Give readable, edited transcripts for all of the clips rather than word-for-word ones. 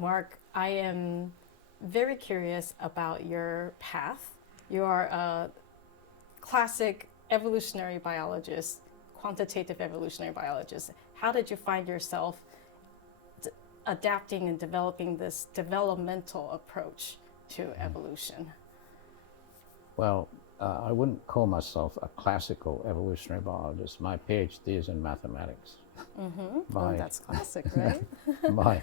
Mark, I am very curious about your path. You are a classic evolutionary biologist, quantitative evolutionary biologist. How did you find yourself adapting and developing this developmental approach to evolution? Well, I wouldn't call myself a classical evolutionary biologist. My PhD is in mathematics. Oh, that's classic, right? my,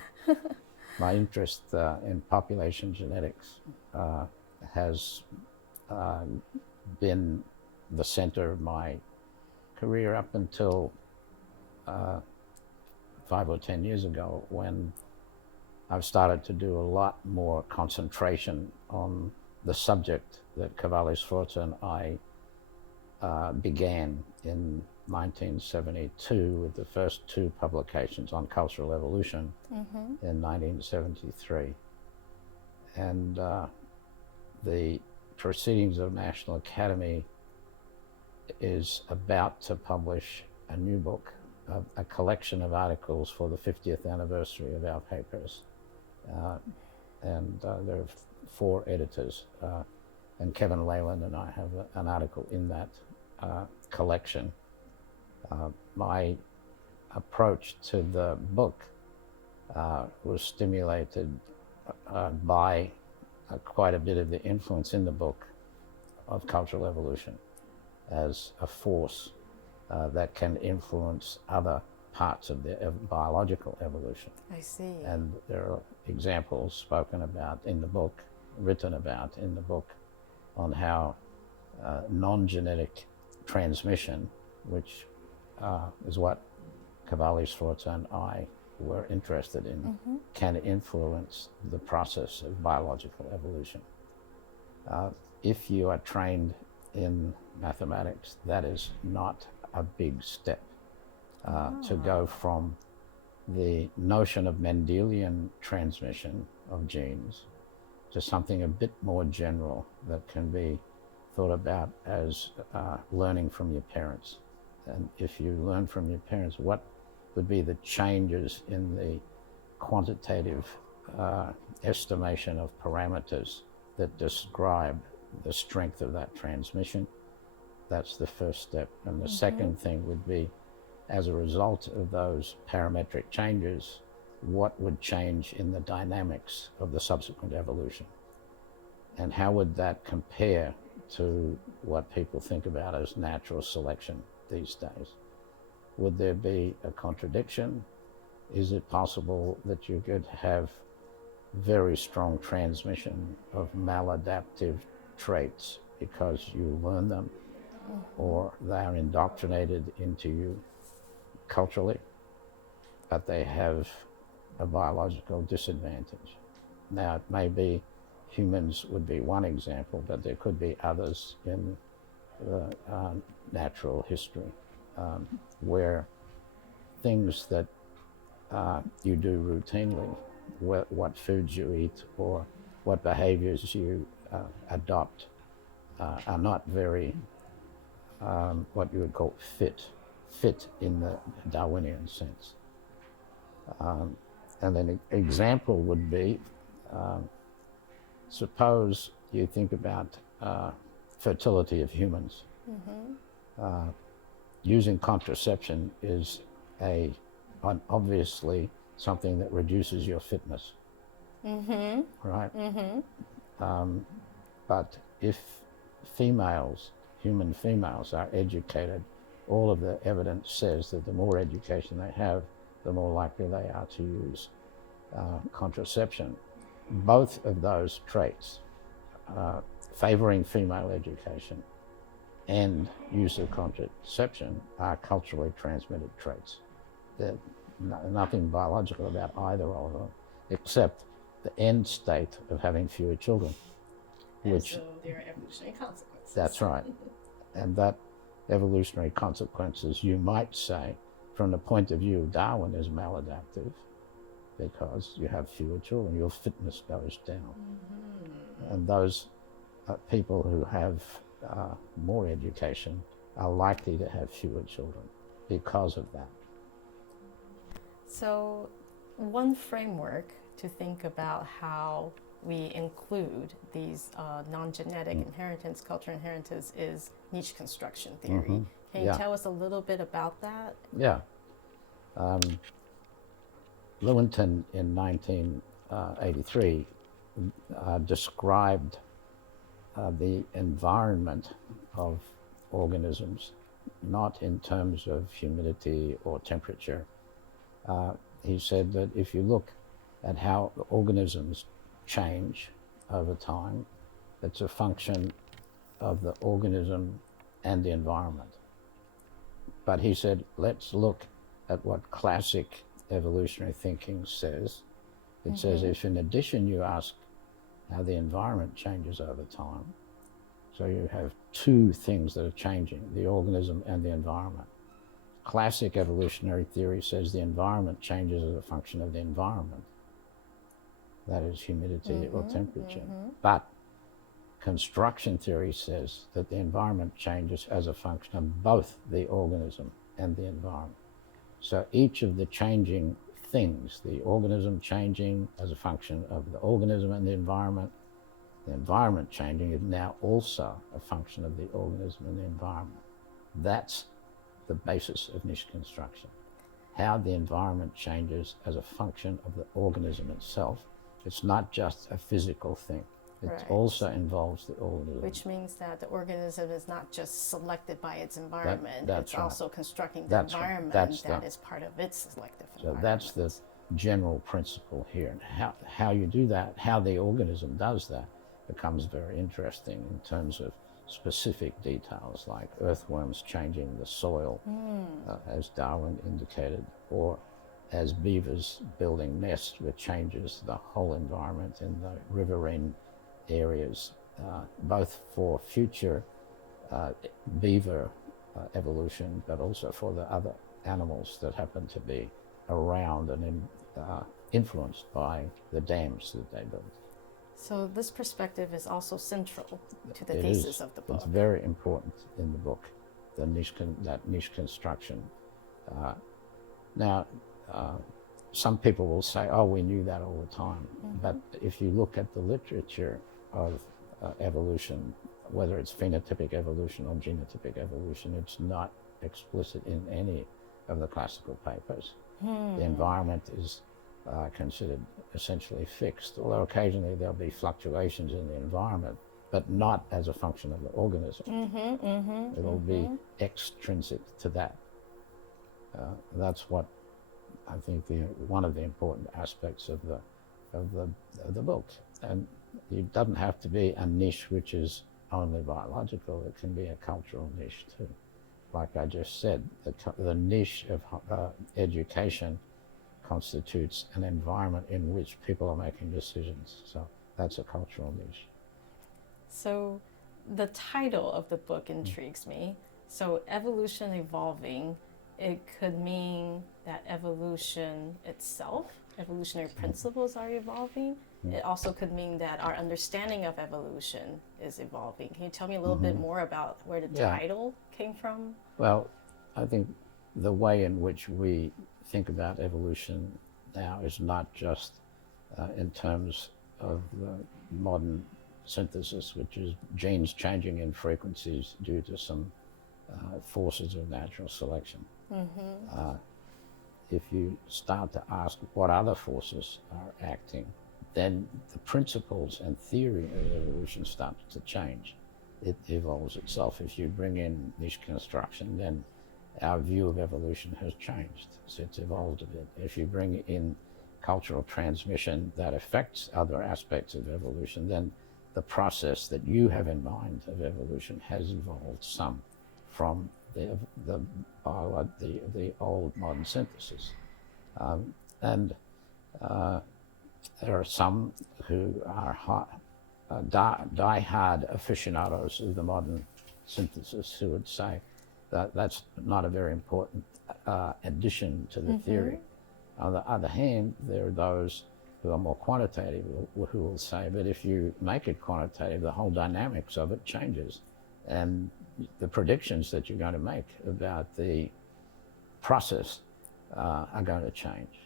my interest in population genetics has been the center of my career up until 5 or 10 years ago, when I've started to do a lot more concentration on the subject that Cavalli-Sforza and I began in 1972 with the first two publications on cultural evolution in 1973. And the Proceedings of National Academy is about to publish a new book, a collection of articles for the 50th anniversary of our papers. And there are 4 editors, and Kevin Leyland and I have an article in that collection. My approach to the book was stimulated by quite a bit of the influence in the book of cultural evolution as a force that can influence other parts of the biological evolution. I see. And there are examples spoken about in the book, written about in the book, on how non-genetic transmission, which is what Cavalli-Sforza and I were interested in, can influence the process of biological evolution. If you are trained in mathematics, that is not a big step. To go from the notion of Mendelian transmission of genes to something a bit more general that can be thought about as learning from your parents. And if you learn from your parents, what would be the changes in the quantitative estimation of parameters that describe the strength of that transmission? That's the first step. And the second thing would be, as a result of those parametric changes, what would change in the dynamics of the subsequent evolution? And how would that compare to what people think about as natural selection these days? Would there be a contradiction? Is it possible that you could have very strong transmission of maladaptive traits because you learn them, or they are indoctrinated into you culturally, but they have a biological disadvantage? Now, it may be humans would be one example, but there could be others in the natural history where things that you do routinely, what foods you eat or what behaviors you adopt, are not very what you would call fit in the Darwinian sense. And an example would be, suppose you think about fertility of humans. Using contraception is obviously something that reduces your fitness, right? But if human females are educated, all of the evidence says that the more education they have, the more likely they are to use contraception. Both of those traits, favoring female education and use of contraception, are culturally transmitted traits. There's nothing biological about either of them, except the end state of having fewer children. Which, so there are evolutionary consequences. That's right. And that evolutionary consequences, you might say, from the point of view of Darwin, is maladaptive, because you have fewer children, your fitness goes down. And those people who have more education are likely to have fewer children because of that. So one framework to think about how we include these non-genetic inheritance, cultural inheritance, is niche construction theory. Can you tell us a little bit about that? Yeah. Lewontin in 1983 described the environment of organisms, not in terms of humidity or temperature. He said that if you look at how the organisms change over time, it's a function of the organism and the environment. But he said, let's look at what classic evolutionary thinking says. It says if in addition you ask how the environment changes over time, so you have two things that are changing, the organism and the environment. Classic evolutionary theory says the environment changes as a function of the environment. That is humidity or temperature. But construction theory says that the environment changes as a function of both the organism and the environment. So each of the changing things, the organism changing as a function of the organism and the environment changing is now also a function of the organism and the environment. That's the basis of niche construction. How the environment changes as a function of the organism itself. It's not just a physical thing. It also involves the organism. Which means that the organism is not just selected by its environment, it's also constructing the That's environment that is part of its selective environment. So that's the general principle here. And how you do that, how the organism does that, becomes very interesting in terms of specific details, like earthworms changing the soil, as Darwin indicated, or as beavers building nests, which changes the whole environment in the riverine areas, both for future beaver evolution, but also for the other animals that happen to be around and influenced by the dams that they built. So this perspective is also central to the thesis of the book. It's very important in the book, that niche construction. Now, some people will say, oh, we knew that all the time. But if you look at the literature of evolution, whether it's phenotypic evolution or genotypic evolution, it's not explicit in any of the classical papers. The environment is considered essentially fixed, although occasionally there'll be fluctuations in the environment, but not as a function of the organism. It'll be extrinsic to that. That's what I think one of the important aspects of the book. And it doesn't have to be a niche which is only biological. It can be a cultural niche too. Like I just said, the niche of education constitutes an environment in which people are making decisions. So that's a cultural niche. So the title of the book intrigues me. So evolution evolving, it could mean that evolution itself, evolutionary principles are evolving. It also could mean that our understanding of evolution is evolving. Can you tell me a little bit more about where the title came from? Well, I think the way in which we think about evolution now is not just in terms of the modern synthesis, which is genes changing in frequencies due to some forces of natural selection. If you start to ask what other forces are acting, then the principles and theory of evolution start to change. It evolves itself. If you bring in niche construction, then our view of evolution has changed. So it's evolved a bit. If you bring in cultural transmission that affects other aspects of evolution, then the process that you have in mind of evolution has evolved some from the old modern synthesis. There are some who are die-hard aficionados of the modern synthesis who would say that that's not a very important addition to the theory. On the other hand, there are those who are more quantitative who will say, but if you make it quantitative, the whole dynamics of it changes. And the predictions that you're going to make about the process are going to change.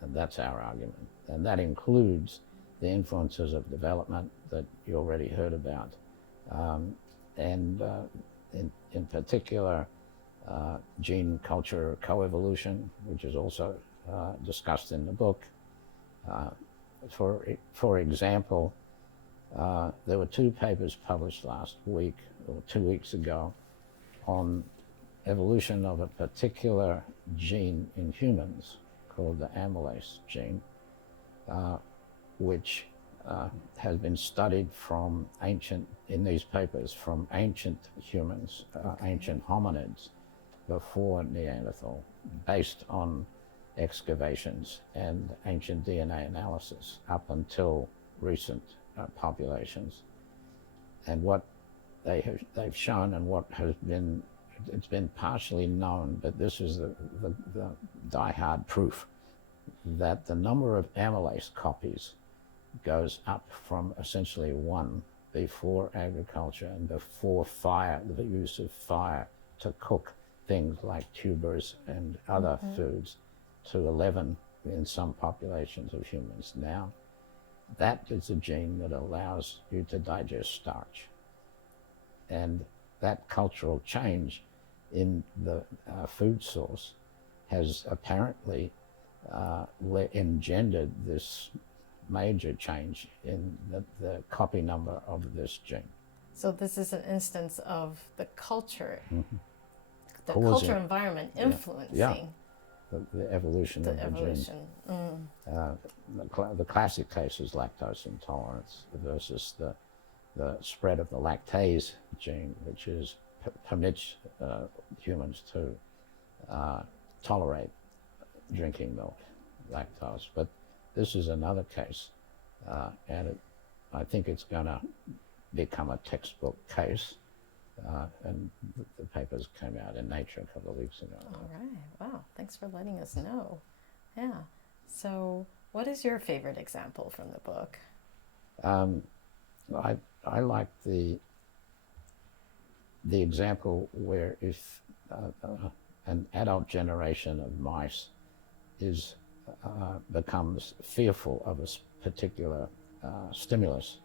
And that's our argument. and that includes the influences of development that you already heard about, and in particular, gene culture coevolution, which is also discussed in the book. For example, there were 2 papers published last week or 2 weeks ago on evolution of a particular gene in humans called the amylase gene, which has been studied from in these papers, from ancient humans, ancient hominids before Neanderthal, based on excavations and ancient DNA analysis up until recent populations. And what they've shown, and what has been, it's been partially known, but this is the die-hard proof, that the number of amylase copies goes up from essentially 1 before agriculture and before fire, the use of fire to cook things like tubers and other foods, to 11 in some populations of humans now. That is a gene that allows you to digest starch. And that cultural change in the food source has apparently engendered this major change in the copy number of this gene. So this is an instance of the culture, the Causing, culture environment influencing the evolution the of the evolution. gene. The classic case is lactose intolerance versus the spread of the lactase gene, which permits humans to tolerate drinking milk, lactose. But this is another case, and I think it's going to become a textbook case, and the papers came out in Nature a couple of weeks ago. All right. Wow. Thanks for letting us know. Yeah. So what is your favorite example from the book? I like the example where if an adult generation of mice becomes fearful of a particular stimulus,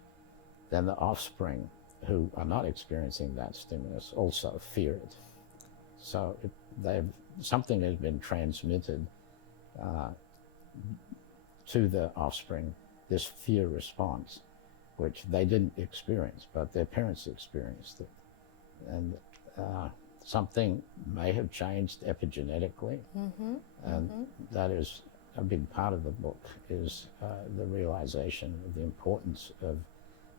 then the offspring who are not experiencing that stimulus also fear it. So something has been transmitted to the offspring, this fear response, which they didn't experience, but their parents experienced it. And something may have changed epigenetically, and that is a big part of the book, is the realization of the importance of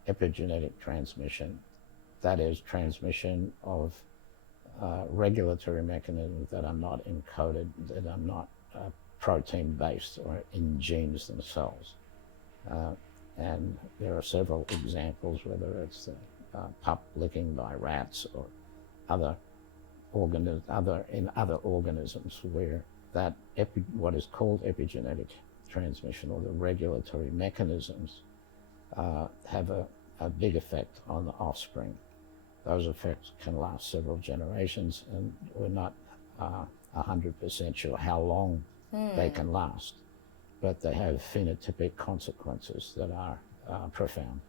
epigenetic transmission. That is, transmission of regulatory mechanisms that are not encoded, that are not protein-based or in genes themselves. And there are several examples, whether it's pup licking by rats or other organisms, where that what is called epigenetic transmission, or the regulatory mechanisms, have a big effect on the offspring. Those effects can last several generations, and we're not 100% sure how long they can last, but they have phenotypic consequences that are profound.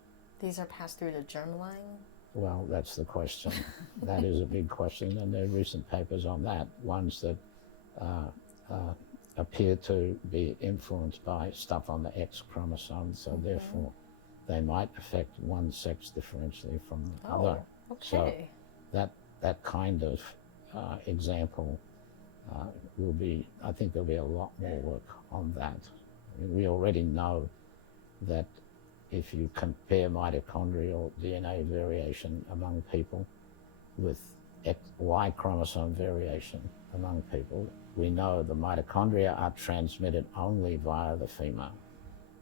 These are passed through the germline? Well, that's the question. That is a big question, and there are recent papers on that, ones that appear to be influenced by stuff on the X chromosome, so therefore they might affect one sex differentially from the other. Okay. So that kind of example will be, I think there'll be a lot more work on that. I mean, we already know that if you compare mitochondrial DNA variation among people with Y chromosome variation among people, we know the mitochondria are transmitted only via the female.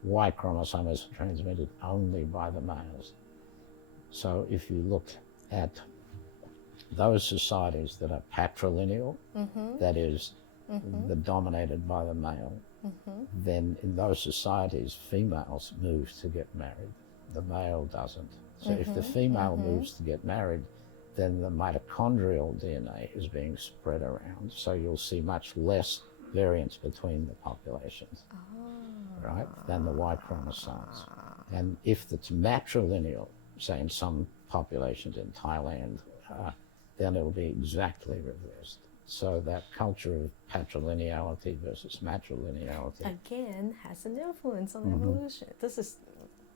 Y chromosome is transmitted only by the males. So if you look at those societies that are patrilineal, that is, they're dominated by the male, then in those societies, females move to get married. The male doesn't. So if the female moves to get married, then the mitochondrial DNA is being spread around. So you'll see much less variance between the populations. right, than the Y chromosomes. And if it's matrilineal, say in some populations in Thailand, then it'll be exactly reversed. So that culture of patrilineality versus matrilineality Again, has an influence on evolution.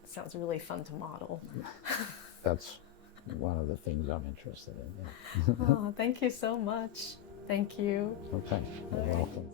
Sounds really fun to model. that's one of the things I'm interested in. Yeah. Oh, thank you so much. Thank you. Okay, you're All right. welcome.